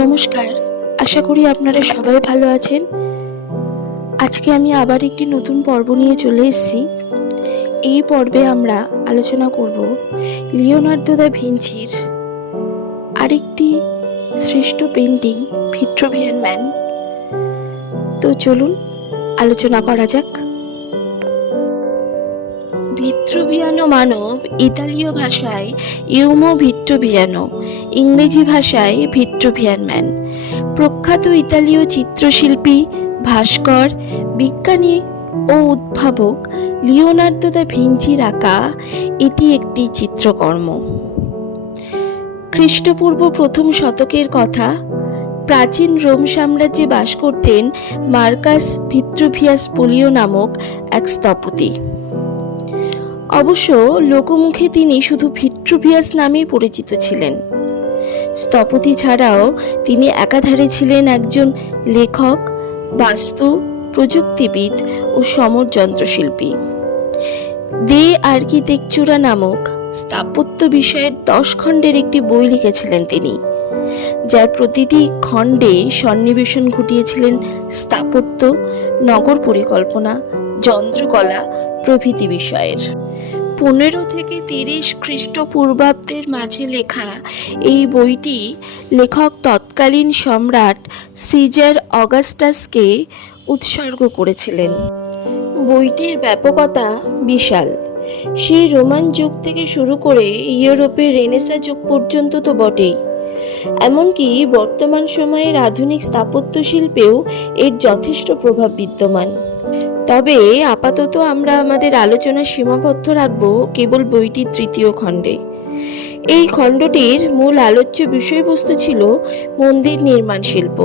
নমস্কার, আশা করি আপনারা সবাই ভালো আছেন। আজকে আমি আবার একটি নতুন পর্ব নিয়ে চলে এসেছি। এই পর্বে আমরা আলোচনা করব লিওনার্দো দা ভিঞ্চির আরেকটি শ্রেষ্ঠ পেন্টিং ভিট্রুভিয়ান ম্যান। তো চলুন আলোচনা করা যাক। ভিট্রুভিয়ানো মানব ইতালীয় ভাষায় ইউমো ভিট্রুভিয়ানো, ইংরেজি ভাষায় ভিট্রুভিয়ান ম্যান। প্রখ্যাত ইতালীয় চিত্রশিল্পী, ভাস্কর, বিজ্ঞানী ও উদ্ভাবক লিওনার্দো দা ভিঞ্চির আঁকা এটি একটি চিত্রকর্ম। খ্রিস্টপূর্ব প্রথম শতকের কথা। প্রাচীন রোম সাম্রাজ্যে বাস করতেন মার্কাস ভিট্রুভিয়াস পোলিও নামক এক স্থপতি। অবশ্য লোকমুখে তিনি শুধু ভিট্রুভিয়াস নামেই পরিচিত ছিলেন। স্থপতি ছাড়াও তিনি একাধারে ছিলেন একজন লেখক, বাস্তু, প্রযুক্তিবিদ ও সমর যন্ত্রশিল্পী। দে আর্কিটেকচুরা নামক স্থাপত্য বিষয়ের 10 খণ্ডের একটি বই লিখেছিলেন তিনি, যার প্রতিটি খণ্ডে সন্নিবেশন ঘটিয়েছিলেন স্থাপত্য, নগর পরিকল্পনা, যন্ত্রকলা প্রভৃতি বিষয়ের। 15 থেকে 30 খ্রিস্টপূর্বাব্দের মাঝে লেখা এই বইটি লেখক তৎকালীন সম্রাট সিজার অগাস্টাসকে উৎসর্গ করেছিলেন। বইটির ব্যাপকতা বিশাল। সেই রোমান যুগ থেকে শুরু করে ইউরোপের রেনেসাঁ যুগ পর্যন্ত তো বটেই, এমনকি বর্তমান সময়ের আধুনিক স্থাপত্য শিল্পেও এর যথেষ্ট প্রভাব বিদ্যমান। তবে আপাতত আমরা আমাদের আলোচনা সীমাবদ্ধ রাখব কেবল বইটির 3য় খণ্ডে। এই খণ্ডটির মূল আলোচ্য বিষয়বস্তু ছিল মন্দির নির্মাণ শিল্প।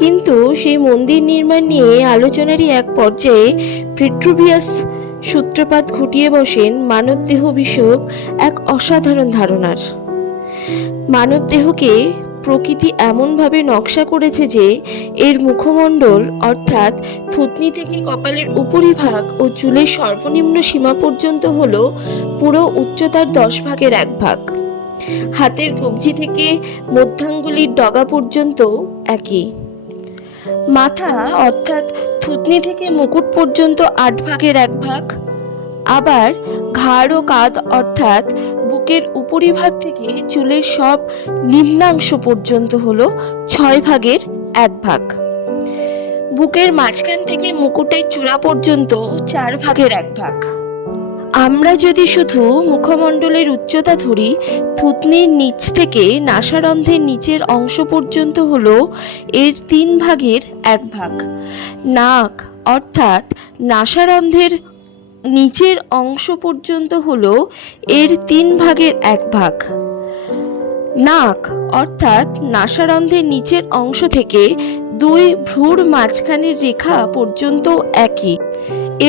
কিন্তু সেই মন্দির নির্মাণ নিয়ে আলোচনারই এক পর্যায়ে ভিট্রুভিয়াস সূত্রপাত ঘটিয়ে বসেন মানবদেহ বিষয়ক এক অসাধারণ ধারণার। মানবদেহকে প্রকৃতি এমনভাবে নকশা করেছে যে এর মুখমণ্ডল অর্থাৎ থুতনি থেকে কপালের উপরিভাগ ও চুলের সর্বনিম্ন সীমা পর্যন্ত হল পুরো উচ্চতার 10 ভাগের 1 ভাগ। হাতের কবজি থেকে মধ্যাঙ্গুলির ডগা পর্যন্ত একই। মাথা অর্থাৎ থুতনি থেকে মুকুট পর্যন্ত 8 ভাগের 1 ভাগ। আবার ঘাড় ও কাঁধ অর্থাৎ বুকের উপরিভাগ থেকে চুলের সব নিম্নাংশ পর্যন্ত হলো 6 ভাগের 1 ভাগ। বুকের মাঝখান থেকে মুকুটের চূড়া পর্যন্ত 4 ভাগের 1 ভাগ। আমরা যদি শুধু মুখমণ্ডলের উচ্চতা ধরি, থুতনির নিচ থেকে নাসারন্ধ্রের নিচের অংশ পর্যন্ত হলো এর 3 ভাগের 1 ভাগ। নাক অর্থাৎ নাসারন্ধ্রের নিচের অংশ পর্যন্ত হলো এর 3 ভাগের 1 ভাগ। নাক অর্থাৎ নাসারন্ধ্রের নিচের অংশ থেকে 2 ভ্রুর মাঝখানের রেখা পর্যন্ত একই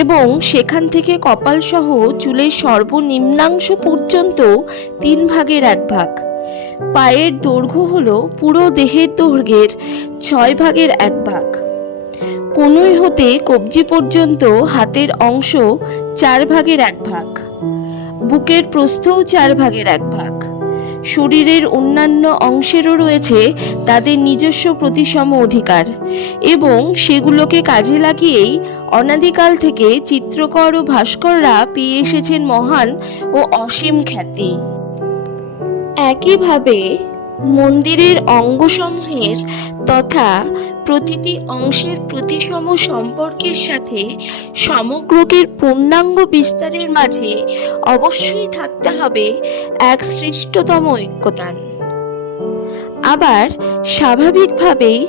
এবং সেখান থেকে কপাল সহ চুলের সর্বনিম্নাংশ পর্যন্ত 3 ভাগের 1 ভাগ। পায়ের দৈর্ঘ্য হলো পুরো দেহের দৈর্ঘ্যের 6 ভাগের 1 ভাগ। কনুই হতে কবজি পর্যন্ত হাতের অংশ 4 ভাগের 1 ভাগ। বুকের প্রস্থও 4 ভাগের 1 ভাগ। শরীরের অন্যান্য অংশেরও রয়েছে তাদের নিজস্ব প্রতিসম অধিকার এবং সেগুলোকে কাজে লাগিয়েই অনাদিকাল থেকে চিত্রকর ও ভাস্কররা পেয়ে এসেছেন মহান ও অসীম খ্যাতি। একইভাবে মন্দিরের অঙ্গসমূহের তথা প্রতিটি অংশের প্রতিসম সম্পর্কের সাথে সমগ্রকের পূর্ণাঙ্গ বিস্তারের মাঝে অবশ্যই থাকতে হবে এক শ্রেষ্ঠতম ঐক্যতান। আবার স্বাভাবিকভাবেই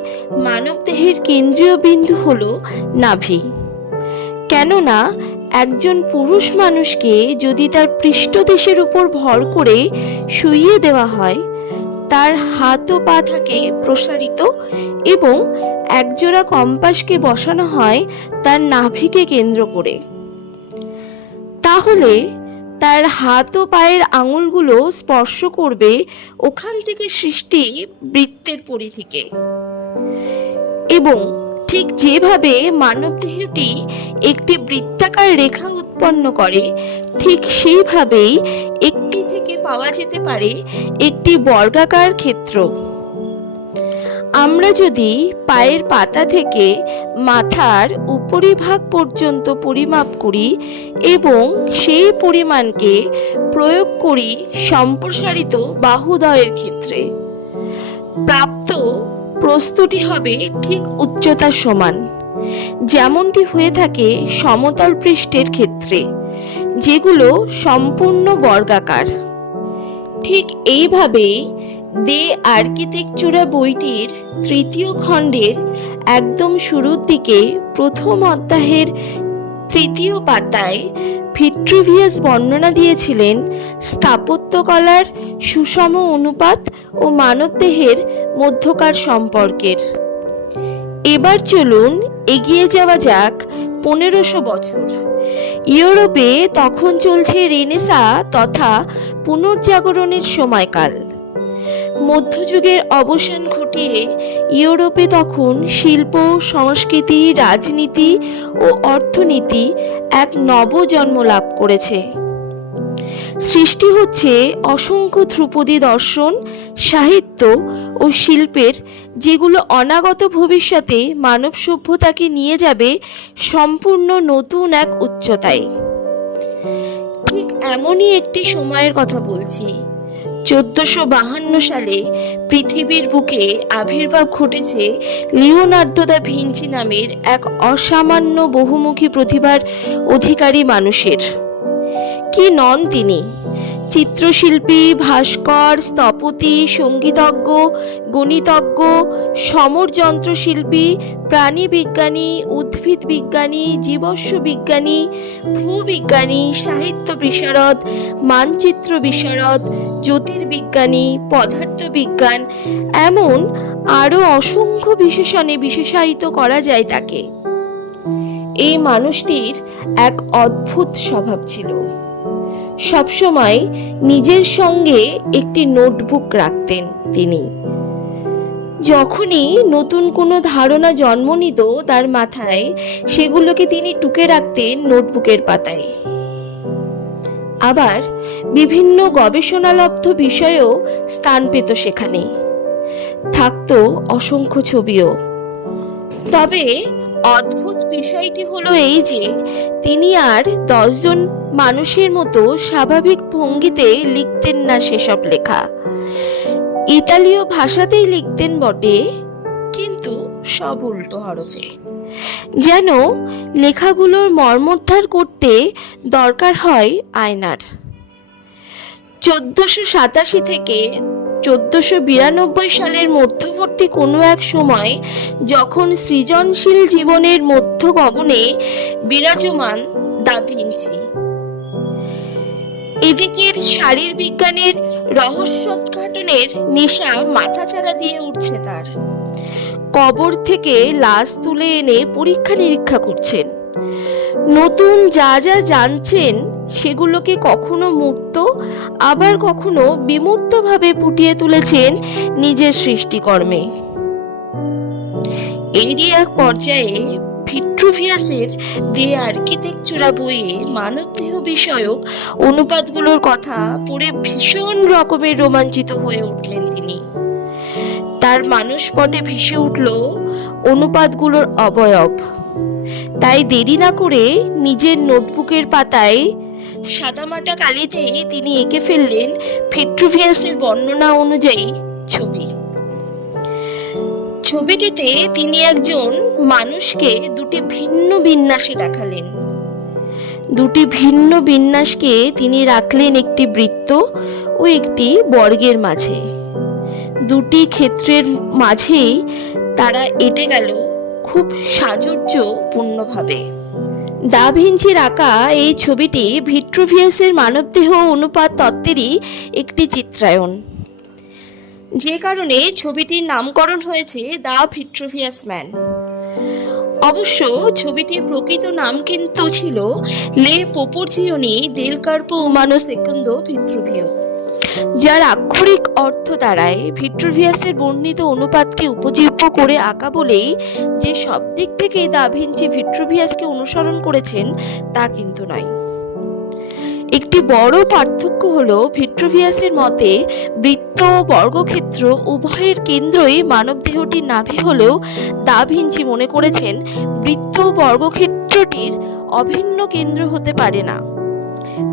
মানবদেহের কেন্দ্রীয় বিন্দু হল নাভি। কেননা একজন পুরুষ মানুষকে যদি তার পৃষ্ঠদেশের উপর ভর করে শুইয়ে দেওয়া হয়, তার হাত ও পা থাকে প্রসারিত এবং একজোড়া কম্পাসকে বসানো হয় তার নাভিকে কেন্দ্র করে। তাহলে তার হাত ও পায়ের আঙুলগুলো স্পর্শ করবে ওখান থেকে সৃষ্টি বৃত্তের পরিধিকে। এবং ঠিক যেভাবে মানবদেহটি একটি বৃত্তাকার রেখা উৎপন্ন করে, ঠিক সেইভাবেই একটি থেকে পাওয়া যেতে পারে একটি বর্গাকার ক্ষেত্র। আমরা যদি পায়ের পাতা থেকে মাথার উপরিভাগ পর্যন্ত পরিমাপ করি এবং সেই পরিমাণকে প্রয়োগ করি সম্প্রসারিত বাহুদ্বয়ের ক্ষেত্রে, প্রাপ্ত প্রস্তুটি হবে ঠিক উচ্চতার সমান, যেমনটি হয়ে থাকে সমতল পৃষ্ঠের ক্ষেত্রে, যেগুলো সম্পূর্ণ বর্গাকার। ঠিক এইভাবেই দে আর্কিটেকচুরা বইটির তৃতীয় খণ্ডের একদম শুরুর দিকে প্রথম অধ্যায়ের তৃতীয় পাতায় ভিট্রুভিয়াস বর্ণনা দিয়েছিলেন স্থাপত্যকলার সুষম অনুপাত ও মানবদেহের মধ্যকার সম্পর্কের। এবার চলুন এগিয়ে যাওয়া যাক 1500 বছর। ইউরোপে তখন চলছে রেনেসা তথা পুনর্জাগরণের সময়কাল। মধ্যযুগের অবসান ঘটিয়ে ইউরোপে তখন শিল্প, সংস্কৃতি, রাজনীতি ও অর্থনীতি এক নবজন্ম লাভ করেছে। সৃষ্টি হচ্ছে অসংখ্য ধ্রুপদী দর্শন, সাহিত্য ও শিল্পের, যেগুলো অনাগত ভবিষ্যতে মানব সভ্যতাকে নিয়ে যাবে সম্পূর্ণ নতুন এক উচ্চতায়। ঠিক এমনই একটি সময়ের কথা বলছি। 1452 সালে পৃথিবীর বুকে আবির্ভাব ঘটেছে লিওনার্দো দা ভিঞ্চি নামের এক অসামান্য বহুমুখী প্রতিভার অধিকারী মানুষের। কি নন তিনি! চিত্রশিল্পী, ভাস্কর, স্থপতি, সঙ্গীতজ্ঞ, গণিতজ্ঞ, সমর যন্ত্রশিল্পী, প্রাণী বিজ্ঞানী, উদ্ভিদ বিজ্ঞানী, জীবস্ব বিজ্ঞানী, ভূবিজ্ঞানী, সাহিত্য বিশারদ, মানচিত্র বিশারদ, জ্যোতির্বিজ্ঞানী, পদার্থবিজ্ঞান, এমন আরও অসংখ্য বিশেষণে বিশেষায়িত করা যায় তাকে। এই মানুষটির এক অদ্ভুত স্বভাব ছিল। সবসময় নিজের সঙ্গে একটি নোটবুক রাখতেন তিনি। যখনই নতুন কোনো ধারণা জন্ম নিত তার মাথায়, সেগুলোকে তিনি টুকে রাখতেন নোটবুকের পাতায়। আবার বিভিন্ন গবেষণালব্ধ বিষয়েও স্থান পেত সেখানে। থাকতো অসংখ্য ছবিও। তবে অদ্ভুত বিষয়টি হলো এই যে তিনি আর 10 জন মানুষের মতো স্বাভাবিক ভঙ্গিতে লিখতেন না সেসব লেখা। ইতালীয় ভাষাতেই লিখতেন বটে, কিন্তু সব উল্টো হরফে। যেন লেখাগুলোর মর্মোদ্ধার করতে দরকার হয় আয়নার। 1487 থেকে 1492 সালের মধ্যবর্তী কোনো এক সময়, যখন সৃজনশীল জীবনের মধ্য গগনে বিরাজমান দা ভিঞ্চি, এদিকের শারীরবিজ্ঞানের রহস্যোদ্ঘাটনের নেশা মাথাচাড়া দিয়ে উঠছে তার। কবর থেকে লাশ তুলে এনে পরীক্ষা নিরীক্ষা করছেন। নতুন যা যা জানছেন সেগুলোকে কখনো মূর্ত, আবার কখনো বিমূর্তভাবে ফুটিয়ে তুলেছেন নিজের সৃষ্টিকর্মে। এরই এক পর্যায়ে ভিট্রুভিয়াসের দে আর্কিটেকচুরা বইয়ে মানবদেহ বিষয়ক অনুপাতগুলোর কথা পড়ে ভীষণ রকমের রোমাঞ্চিত হয়ে উঠলেন তিনি। তার মানসপটে ভেসে উঠল অনুপাতগুলোর অবয়ব। তাই দেরি না করে নিজের নোটবুকের পাতায় সাদামাটা কালিতে তিনি এঁকে ফেললেন ভিট্রুভিয়াসের বর্ণনা অনুযায়ী ছবি। ছবিটিতে তিনি একজন মানুষকে দুটি ভিন্ন বিন্যাসে দেখালেন। দুটি ভিন্ন বিন্যাসকে তিনি রাখলেন একটি বৃত্ত ও একটি বর্গের মাঝে। দুটি ক্ষেত্রের মাঝেই তারা এঁটে গেল খুব সাজুর্যপূর্ণভাবে। দা ভিঞ্চির আঁকা এই ছবিটি ভিট্রুভিয়াসের মানবদেহ অনুপাত তত্ত্বেরই একটি চিত্রায়ন, যে কারণে ছবিটির নামকরণ হয়েছে দ্য ভিট্রুভিয়াস ম্যান। অবশ্য ছবিটির প্রকৃত নাম কিন্তু ছিল লে প্রপোর্জিওনি দেল কর্পো উমানো সেকুন্দো ভিট্রুভিও, যার আক্ষরিক অর্থ দাঁড়ায় ভিট্রুভিয়াসের বর্ণিত অনুপাতকে উপজীব্য করে আঁকা বলেই যে সব দিক থেকে দা ভিঞ্চি ভিট্রুভিয়াসকে অনুসরণ করেছেন তা কিন্তু নয়। একটি বড় পার্থক্য হলো ভিট্রুভিয়াসের মতে বৃত্ত বৃত্ত ও বর্গক্ষেত্র উভয়ের কেন্দ্রই মানবদেহটির নাভি হলেও দা ভিঞ্চি মনে করেছেন বৃত্ত ও বর্গক্ষেত্রটির অভিন্ন কেন্দ্র হতে পারে না।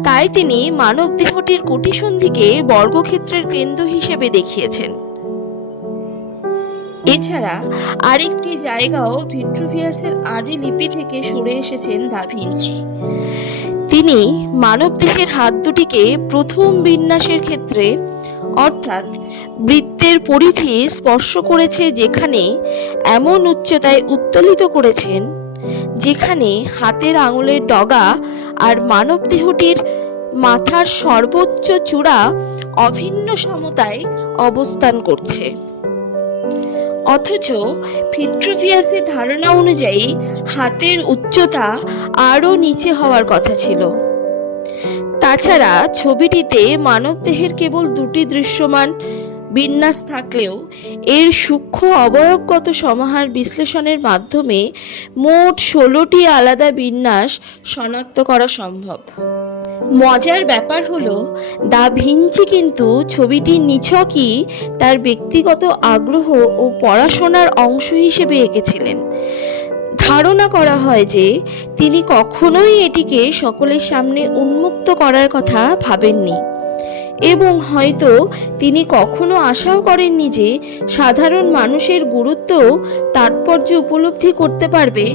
তাই তিনি মানবদেহটির কোটিসন্ধিকে বর্গক্ষেত্রের কেন্দ্র হিসেবে দেখিয়েছেন। এছাড়া আরেকটি জায়গাও ভিট্রুভিয়াসের আদি লিপি থেকে সরে এসেছেন দা ভিঞ্চি। তিনি মানবদেহের হাত দুটিকে প্রথম বিন্যাসের ক্ষেত্রে অর্থাৎ বৃত্তের পরিধি স্পর্শ করেছে যেখানে এমন উচ্চতায় উত্তোলিত করেছেন যেখানে হাতের আঙুলের ডগা আর মানবদেহটির মাথার সর্বোচ্চ চূড়া অভিন্ন সমতায় অবস্থান করছে। অথচ ভিট্রুভিয়াসের ধারণা অনুযায়ী হাতের উচ্চতা আরও নিচে হওয়ার কথা ছিল। তাছাড়া ছবিটিতে মানবদেহের কেবল দুটি দৃশ্যমান বিন্যাস থাকলেও এর সূক্ষ্ম অবয়বগত সমাহার বিশ্লেষণের মাধ্যমে মোট 16টি আলাদা বিন্যাস শনাক্ত করা সম্ভব। মজার ব্যাপার হলো দা ভিঞ্চি কিন্তু ছবিটির নিছকই তার ব্যক্তিগত আগ্রহ ও পড়াশোনার অংশ হিসেবে এঁকেছিলেন। ধারণা করা হয় যে তিনি কখনোই এটিকে সকলের সামনে উন্মুক্ত করার কথা ভাবেননি এবং হয়তো তিনি কখনো আশাও করেননি যে সাধারণ মানুষের গুরুত্ব তাৎপর্য উপলব্ধি করতে পারবে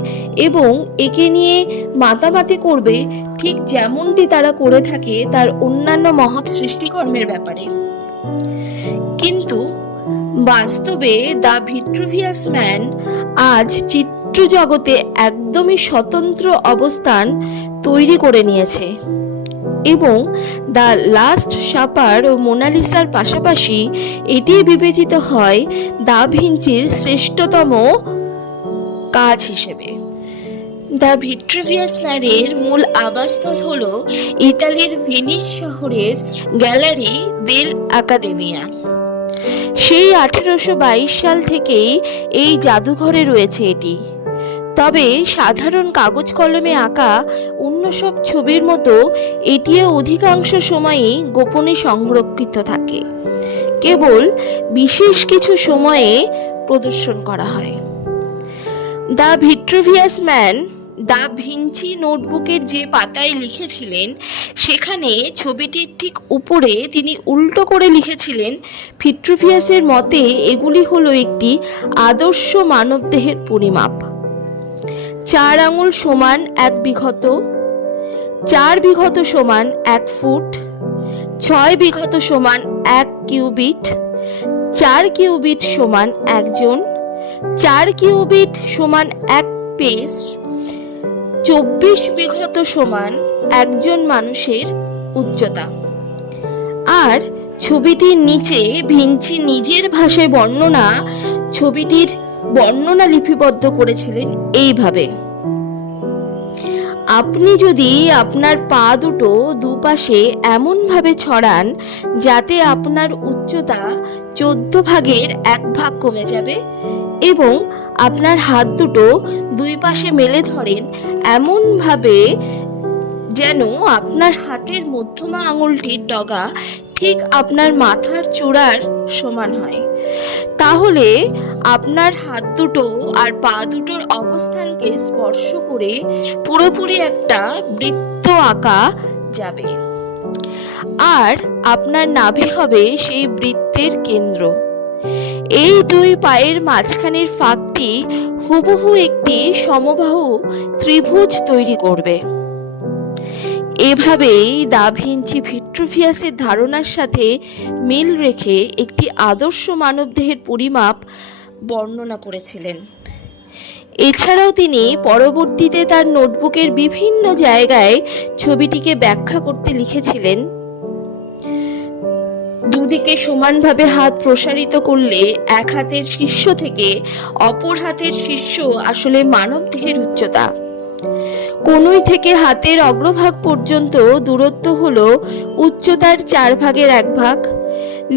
এবং একে নিয়ে মাতামাতি করবে, ঠিক যেমনটি তারা করে থাকে তার অন্যান্য মহৎ সৃষ্টিকর্মের ব্যাপারে। কিন্তু বাস্তবে দ্য ভিট্রুভিয়াস ম্যান আজ চিত্রজগতে একদমই স্বতন্ত্র অবস্থান তৈরি করে নিয়েছে এবং দ্য লাস্ট সাপার ও মোনালিসার পাশাপাশি এটি বিবেচিত হয় দা ভিঞ্চির শ্রেষ্ঠতম কাজ হিসেবে। দ্য ভিট্রুভিয়াস ম্যানের মূল আবাসস্থল হল ইতালির ভেনিস শহরের গ্যালারি দেল আকাদেমিয়া। সেই 1822 সাল থেকেই এই জাদুঘরে রয়েছে এটি। তবে সাধারণ কাগজ কলমে আঁকা অন্য সব ছবির মতো এটিও অধিকাংশ সময়ই গোপনে সংরক্ষিত থাকে, কেবল বিশেষ কিছু সময়ে প্রদর্শন করা হয়। দ্য ভিট্রুভিয়াস ম্যান দা ভিঞ্চি নোটবুকের যে পাতায় লিখেছিলেন সেখানে ছবিটির ঠিক উপরে তিনি উল্টো করে লিখেছিলেন, ভিট্রুভিয়াসের মতে এগুলি হলো একটি আদর্শ মানবদেহের পরিমাপ। 4 আঙুল সমান 1 বিঘত, 4 বিঘত সমান 1 ফুট, 6 বিঘত সমান 1 কিউবিট, 4 কিউবিট সমান 1 জন, 4 কিউবিট সমান 1 পেস, 24 বিঘত সমান একজন মানুষের উচ্চতা। আর ছবিটির নিচে ভিঞ্চি নিজের ভাষায় ছবিটির বর্ণনা লিপিবদ্ধ করেছিলেন এইভাবে: আপনি যদি আপনার পা দুটো দুপাশে এমনভাবে ছড়ান যাতে আপনার উচ্চতা 14 ভাগের 1 ভাগ কমে যাবে এবং আপনার হাত দুটো দুই পাশে মেলে ধরেন এমনভাবে যেন আপনার হাতের মধ্যমা আঙুলটির ডগা ঠিক আপনার মাথার চূড়ার সমান হয়, তাহলে আপনার হাত দুটো আর পা দুটোর অবস্থানকে স্পর্শ করে পুরোপুরি একটা বৃত্ত আঁকা যাবে আর আপনার নাভি হবে সেই বৃত্তের কেন্দ্র। এই দুই পায়ের মাঝখানের ফাঁকটি হুবহু একটি সমবাহু ত্রিভুজ তৈরি করবে। এভাবেই দা ভিঞ্চি ভিট্রুভিয়াসের ধারণার সাথে মিল রেখে একটি আদর্শ মানবদেহের পরিমাপ বর্ণনা করেছিলেন। এছাড়াও তিনি পরবর্তীতে তার নোটবুকের বিভিন্ন জায়গায় ছবিটিকে ব্যাখ্যা করতে লিখেছিলেন, দুদিকে সমানভাবে হাত প্রসারিত করলে এক হাতের শীর্ষ থেকে অপর হাতের শীর্ষ আসলে মানবদেহের উচ্চতা। কনুই থেকে হাতের অগ্রভাগ পর্যন্ত দূরত্ব হলো উচ্চতার 4 ভাগের 1 ভাগ।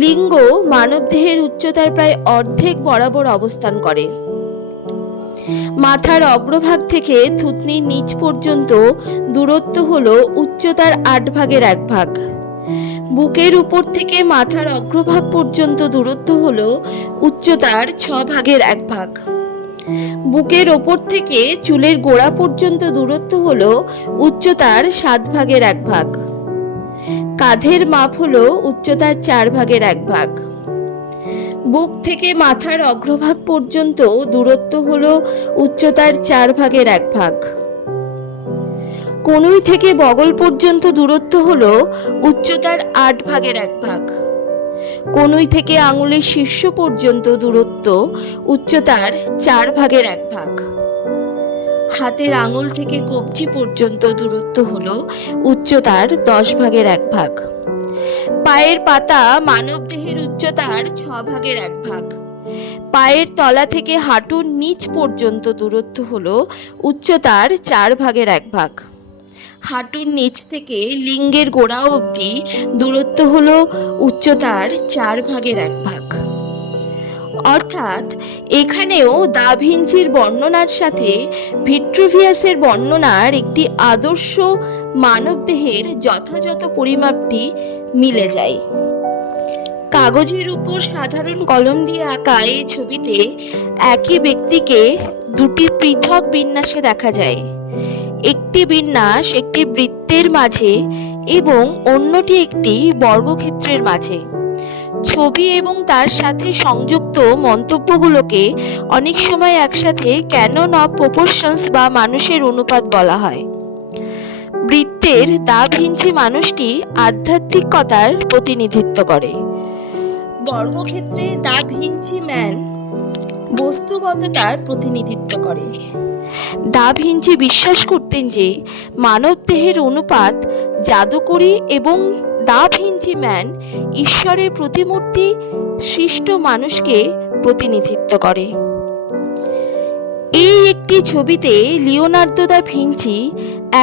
লিঙ্গ মানবদেহের উচ্চতার প্রায় অর্ধেক বরাবর অবস্থান করে। মাথার অগ্রভাগ থেকে থুতনির নিচ পর্যন্ত দূরত্ব হলো উচ্চতার 8 ভাগের 1 ভাগ। বুকের উপর থেকে মাথার অগ্রভাগ পর্যন্ত দূরত্ব হলো উচ্চতার 6 ভাগের 1 ভাগ। বুকের ওপর থেকে চুলের গোড়া পর্যন্ত দূরত্ব হলো উচ্চতার 7 ভাগের 1 ভাগ। কাঁধের মাপ হলো উচ্চতার 4 ভাগের 1 ভাগ। বুক থেকে মাথার অগ্রভাগ পর্যন্ত দূরত্ব হলো উচ্চতার 4 ভাগের 1 ভাগ। কনুই থেকে বগল পর্যন্ত দূরত্ব হলো উচ্চতার 8 ভাগের 1 ভাগ। কনুই থেকে আঙুলের শীর্ষ পর্যন্ত দূরত্ব উচ্চতার 4 ভাগের 1 ভাগ। হাতের আঙুল থেকে কবজি পর্যন্ত দূরত্ব হলো উচ্চতার 10 ভাগের 1 ভাগ। পায়ের পাতা মানবদেহের উচ্চতার 6 ভাগের 1 ভাগ। পায়ের তলা থেকে হাঁটুর নিচ পর্যন্ত দূরত্ব হলো উচ্চতার 4 ভাগের 1 ভাগ। হাঁটুর নিচ থেকে লিঙ্গের গোড়া অবধি দূরত্ব হলো উচ্চতার 4 ভাগের 1 ভাগ। অর্থাৎ এখানেও দা ভিঞ্চির বর্ণনার সাথে ভিট্রুভিয়াসের বর্ণনার একটি আদর্শ মানবদেহের যথাযথ পরিমাপটি মিলে যায়। কাগজের উপর সাধারণ কলম দিয়ে আঁকা এই ছবিতে একই ব্যক্তিকে দুটি পৃথক বিন্যাসে দেখা যায়। একটি বিন্যাস একটি বৃত্তের মাঝে এবং অন্যটি একটি বর্গক্ষেত্রের মাঝে। ছবি এবং তার সাথে সংযুক্ত মন্তব্যগুলোকে অনেক সময় একসাথে ক্যানন অফ প্রপোর্শনস বা মানুষের অনুপাত বলা হয়। বৃত্তের দা ভিঞ্চি মানুষটি আধ্যাত্মিকতার প্রতিনিধিত্ব করে। বর্গক্ষেত্রে দা ভিঞ্চি ম্যান বস্তুগততার প্রতিনিধিত্ব করে। দা ভিঞ্চি বিশ্বাস করতেন যে মানবদেহের অনুপাত জাদুকরী এবং দা ভিঞ্চি ম্যান ঈশ্বরের প্রতিমূর্তি সৃষ্ট মানুষকে প্রতিনিধিত্ব করে। এই একটি ছবিতে লিওনার্দো দা ভিঞ্চি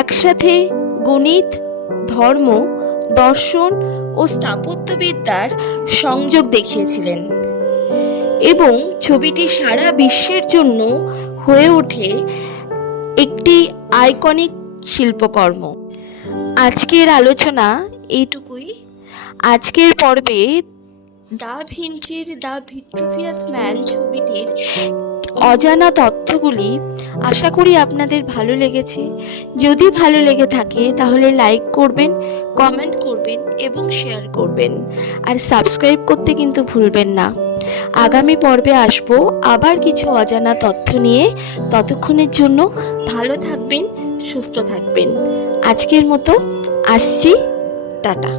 একসাথে গণিত, ধর্ম, দর্শন ও স্থাপত্যবিদ্যার সংযোগ দেখিয়েছিলেন এবং ছবিটি সারা বিশ্বের জন্য হয়ে ওঠে একটি আইকনিক শিল্পকর্ম। আজকের আলোচনা এইটুকুই। আজকের পর্বে দা ভিঞ্চির দ্য ভিট্রুভিয়াস ম্যান ছবিটির অজানা তথ্যগুলি আশা করি আপনাদের ভালো লেগেছে। যদি ভালো লেগে থাকে তাহলে লাইক করবেন, কমেন্ট করবেন এবং শেয়ার করবেন। আর সাবস্ক্রাইব করতে কিন্তু ভুলবেন না। আগামী পর্বে আসবো আবার কিছু অজানা তথ্য নিয়ে। ততক্ষণের জন্য ভালো থাকবেন, সুস্থ থাকবেন। আজকের মতো আসছি, টাটা।